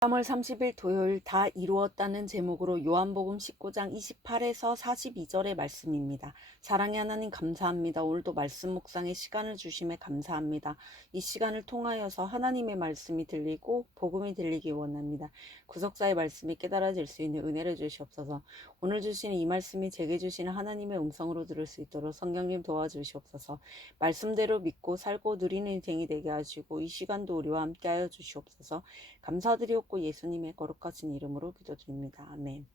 3월 30일 토요일 다 이루었다는 제목으로 요한복음 19장 28에서 42절의 말씀입니다. 사랑의 하나님 감사합니다. 오늘도 말씀 묵상의 시간을 주심에 감사합니다. 이 시간을 통하여서 하나님의 말씀이 들리고 복음이 들리기 원합니다. 구속사의 말씀이 깨달아질 수 있는 은혜를 주시옵소서. 오늘 주시는 이 말씀이 제게 주시는 하나님의 음성으로 들을 수 있도록 성령님 도와주시옵소서. 말씀대로 믿고 살고 누리는 인생이 되게 하시고 이 시간도 우리와 함께하여 주시옵소서. 감사드리옵고 예수님의 거룩하신 이름으로 기도드립니다. 아멘.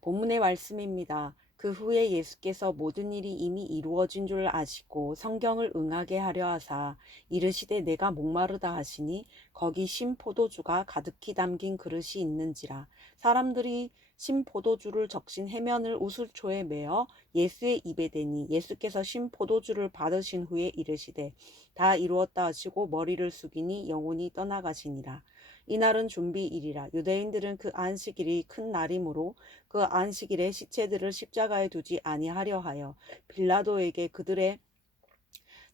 본문의 말씀입니다. 그 후에 예수께서 모든 일이 이미 이루어진 줄 아시고 성경을 응하게 하려 하사 이르시되 내가 목마르다 하시니 거기 신 포도주가 가득히 담긴 그릇이 있는지라. 사람들이 신 포도주를 적신 해면을 우슬초에 메어 예수의 입에 대니 예수께서 신 포도주를 받으신 후에 이르시되 다 이루었다 하시고 머리를 숙이니 영혼이 떠나가시니라. 이날은 준비일이라. 유대인들은 그 안식일이 큰 날이므로 그 안식일에 시체들을 십자가에 두지 아니하려 하여 빌라도에게 그들의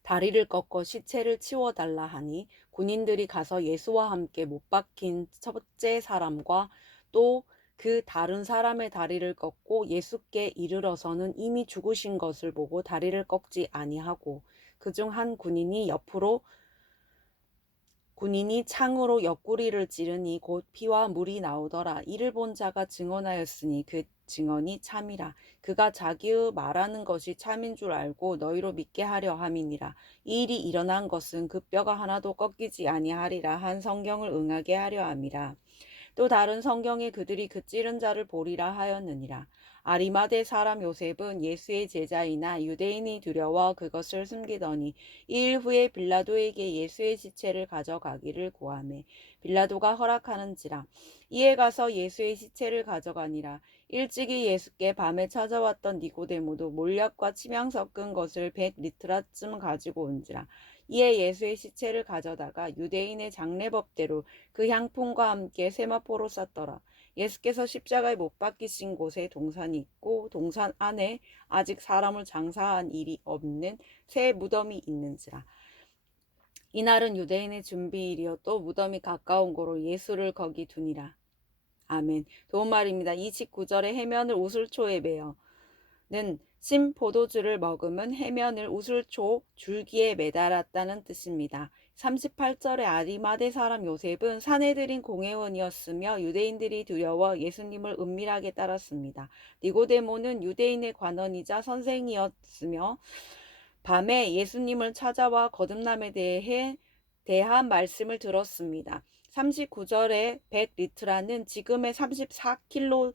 다리를 꺾어 시체를 치워달라 하니 군인들이 가서 예수와 함께 못 박힌 첫째 사람과 또 그 다른 사람의 다리를 꺾고 예수께 이르러서는 이미 죽으신 것을 보고 다리를 꺾지 아니하고 그중 한 군인이 창으로 옆구리를 찌르니 곧 피와 물이 나오더라. 이를 본 자가 증언하였으니 그 증언이 참이라. 그가 자기의 말하는 것이 참인 줄 알고 너희로 믿게 하려 함이니라. 이 일이 일어난 것은 그 뼈가 하나도 꺾이지 아니하리라 한 성경을 응하게 하려 함이라. 또 다른 성경에 그들이 그 찌른 자를 보리라 하였느니라. 아리마대 사람 요셉은 예수의 제자이나 유대인이 두려워 그것을 숨기더니 2일 후에 빌라도에게 예수의 시체를 가져가기를 구하매 빌라도가 허락하는지라. 이에 가서 예수의 시체를 가져가니라. 일찍이 예수께 밤에 찾아왔던 니고데모도 몰약과 침향 섞은 것을 100리트라쯤 가지고 온지라. 이에 예수의 시체를 가져다가 유대인의 장례법대로 그 향품과 함께 세마포로 쌌더라. 예수께서 십자가에 못 박히신 곳에 동산이 있고 동산 안에 아직 사람을 장사한 일이 없는 새 무덤이 있는지라. 이날은 유대인의 준비일이요 또 무덤이 가까운 고로 예수를 거기 두니라. 아멘. 도움말입니다. 29절에 해면을 우슬초에 매어 는 신 포도주를 먹으면 해면을 우슬초 줄기에 매달았다는 뜻입니다. 38절에 아리마대 사람 요셉은 사내들인 공회원이었으며 유대인들이 두려워 예수님을 은밀하게 따랐습니다. 니고데모는 유대인의 관원이자 선생이었으며 밤에 예수님을 찾아와 거듭남에 대한 말씀을 들었습니다. 39절에 100리트라는 지금의 34kg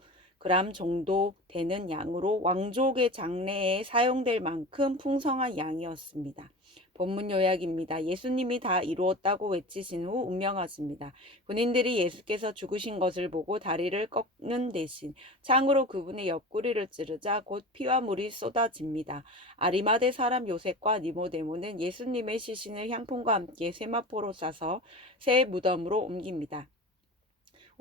정도 되는 양으로 왕족의 장례에 사용될 만큼 풍성한 양이었습니다. 본문 요약입니다. 예수님이 다 이루었다고 외치신 후 운명하십니다. 군인들이 예수께서 죽으신 것을 보고 다리를 꺾는 대신 창으로 그분의 옆구리를 찌르자 곧 피와 물이 쏟아집니다. 아리마대 사람 요셉과 니모데모는 예수님의 시신을 향품과 함께 세마포로 싸서 새 무덤으로 옮깁니다.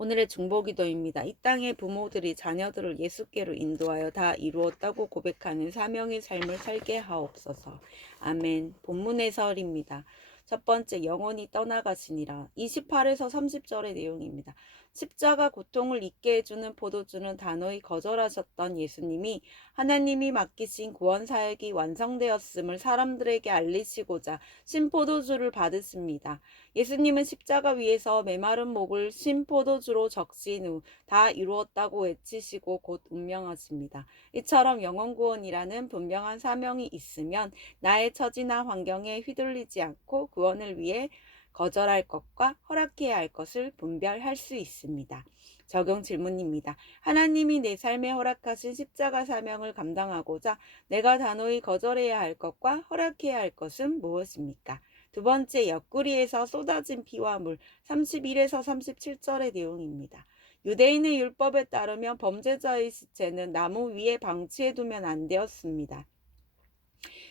오늘의 중보기도입니다. 이 땅의 부모들이 자녀들을 예수께로 인도하여 다 이루었다고 고백하는 사명의 삶을 살게 하옵소서. 아멘. 본문 해설입니다. 첫 번째, 영원히 떠나가시니라. 28에서 30절의 내용입니다. 십자가 고통을 잊게 해주는 포도주는 단호히 거절하셨던 예수님이 하나님이 맡기신 구원 사역이 완성되었음을 사람들에게 알리시고자 신포도주를 받으십니다. 예수님은 십자가 위에서 메마른 목을 신포도주로 적신 후 다 이루었다고 외치시고 곧 운명하십니다. 이처럼 영원구원이라는 분명한 사명이 있으면 나의 처지나 환경에 휘둘리지 않고 구원을 위해 거절할 것과 허락해야 할 것을 분별할 수 있습니다. 적용 질문입니다. 하나님이 내 삶에 허락하신 십자가 사명을 감당하고자 내가 단호히 거절해야 할 것과 허락해야 할 것은 무엇입니까? 두 번째, 옆구리에서 쏟아진 피와 물 31에서 37절의 내용입니다. 유대인의 율법에 따르면 범죄자의 시체는 나무 위에 방치해두면 안 되었습니다.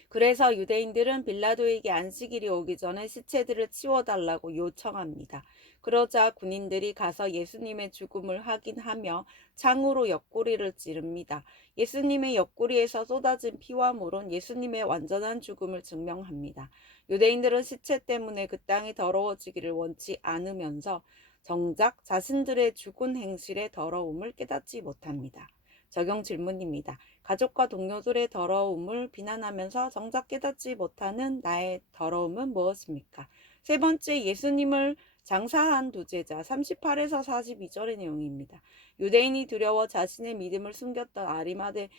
그래서 유대인들은 빌라도에게 안식일이 오기 전에 시체들을 치워달라고 요청합니다. 그러자 군인들이 가서 예수님의 죽음을 확인하며 창으로 옆구리를 찌릅니다. 예수님의 옆구리에서 쏟아진 피와 물은 예수님의 완전한 죽음을 증명합니다. 유대인들은 시체 때문에 그 땅이 더러워지기를 원치 않으면서 정작 자신들의 죽은 행실의 더러움을 깨닫지 못합니다. 적용 질문입니다. 가족과 동료들의 더러움을 비난하면서 정작 깨닫지 못하는 나의 더러움은 무엇입니까? 세 번째, 예수님을 장사한 두 제자 38에서 42절의 내용입니다. 유대인이 두려워 자신의 믿음을 숨겼던 아리마대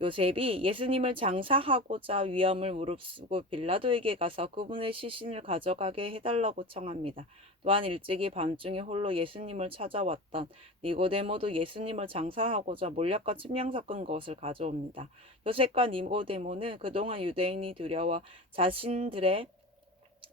요셉이 예수님을 장사하고자 위험을 무릅쓰고 빌라도에게 가서 그분의 시신을 가져가게 해달라고 청합니다. 또한 일찍이 밤중에 홀로 예수님을 찾아왔던 니고데모도 예수님을 장사하고자 몰약과 침량 섞은 것을 가져옵니다. 요셉과 니고데모는 그동안 유대인이 두려워 자신들의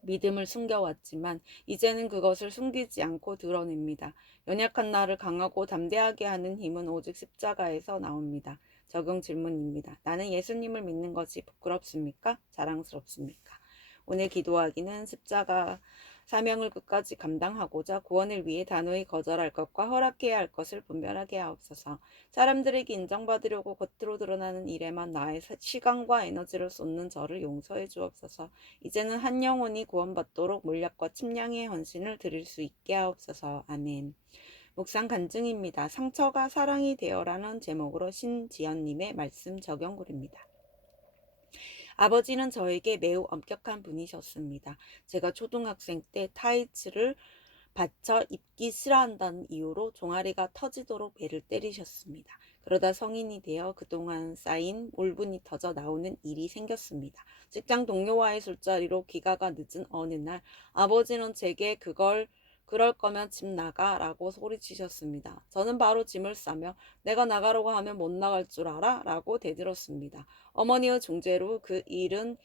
믿음을 숨겨왔지만 이제는 그것을 숨기지 않고 드러냅니다. 연약한 나를 강하고 담대하게 하는 힘은 오직 십자가에서 나옵니다. 적용 질문입니다. 나는 예수님을 믿는 것이 부끄럽습니까? 자랑스럽습니까? 오늘 기도하기는 십자가 사명을 끝까지 감당하고자 구원을 위해 단호히 거절할 것과 허락해야 할 것을 분별하게 하옵소서. 사람들에게 인정받으려고 겉으로 드러나는 일에만 나의 시간과 에너지를 쏟는 저를 용서해 주옵소서. 이제는 한 영혼이 구원받도록 몰약과 침량의 헌신을 드릴 수 있게 하옵소서. 아멘. 묵상 간증입니다. 상처가 사랑이 되어라는 제목으로 신지연님의 말씀 적용글입니다. 아버지는 저에게 매우 엄격한 분이셨습니다. 제가 초등학생 때 타이츠를 받쳐 입기 싫어한다는 이유로 종아리가 터지도록 배를 때리셨습니다. 그러다 성인이 되어 그동안 쌓인 몰분이 터져 나오는 일이 생겼습니다. 직장 동료와의 술자리로 귀가가 늦은 어느 날 아버지는 제게 그럴 거면 집 나가 라고 소리치셨습니다. 저는 바로 짐을 싸며 내가 나가라고 하면 못 나갈 줄 알아? 라고 대들었습니다. 어머니의 중재로 그 일은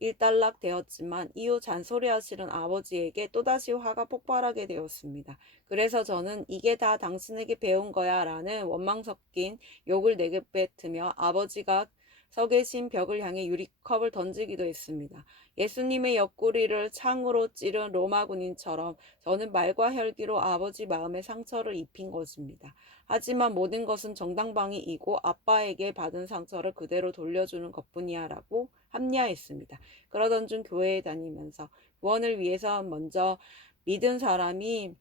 일단락 되었지만 이후 잔소리하시는 아버지에게 또다시 화가 폭발하게 되었습니다. 그래서 저는 이게 다 당신에게 배운 거야 라는 원망 섞인 욕을 내뱉으며 아버지가 서 계신 벽을 향해 유리컵을 던지기도 했습니다. 예수님의 옆구리를 창으로 찌른 로마 군인처럼 저는 말과 혈기로 아버지 마음에 상처를 입힌 것입니다. 하지만 모든 것은 정당방위이고 아빠에게 받은 상처를 그대로 돌려주는 것뿐이야 라고 합리화했습니다. 그러던 중 교회에 다니면서 구원을 위해서 먼저 믿은 사람이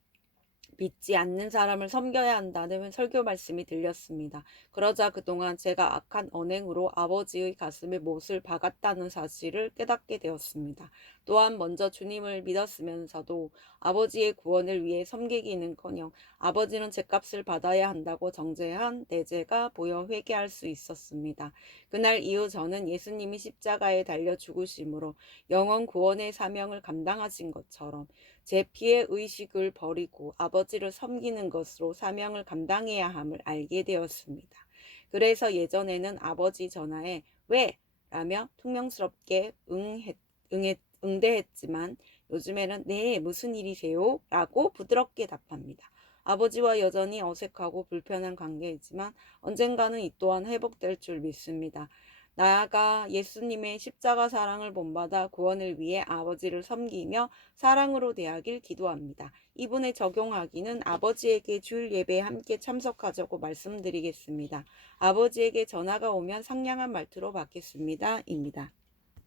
믿지 않는 사람을 섬겨야 한다는 설교 말씀이 들렸습니다. 그러자 그동안 제가 악한 언행으로 아버지의 가슴에 못을 박았다는 사실을 깨닫게 되었습니다. 또한 먼저 주님을 믿었으면서도 아버지의 구원을 위해 섬기기는커녕 아버지는 죗값을 받아야 한다고 정죄한 내 죄가 보여 회개할 수 있었습니다. 그날 이후 저는 예수님이 십자가에 달려 죽으심으로 영원 구원의 사명을 감당하신 것처럼 제 피의 의식을 버리고 아버지를 섬기는 것으로 사명을 감당해야 함을 알게 되었습니다. 그래서 예전에는 아버지 전화에 왜? 라며 퉁명스럽게 응대했지만 요즘에는 네, 무슨 일이세요? 라고 부드럽게 답합니다. 아버지와 여전히 어색하고 불편한 관계이지만 언젠가는 이 또한 회복될 줄 믿습니다. 나아가 예수님의 십자가 사랑을 본받아 구원을 위해 아버지를 섬기며 사랑으로 대하길 기도합니다. 이분에 적용하기는 아버지에게 주일 예배에 함께 참석하자고 말씀드리겠습니다. 아버지에게 전화가 오면 상냥한 말투로 받겠습니다. 입니다.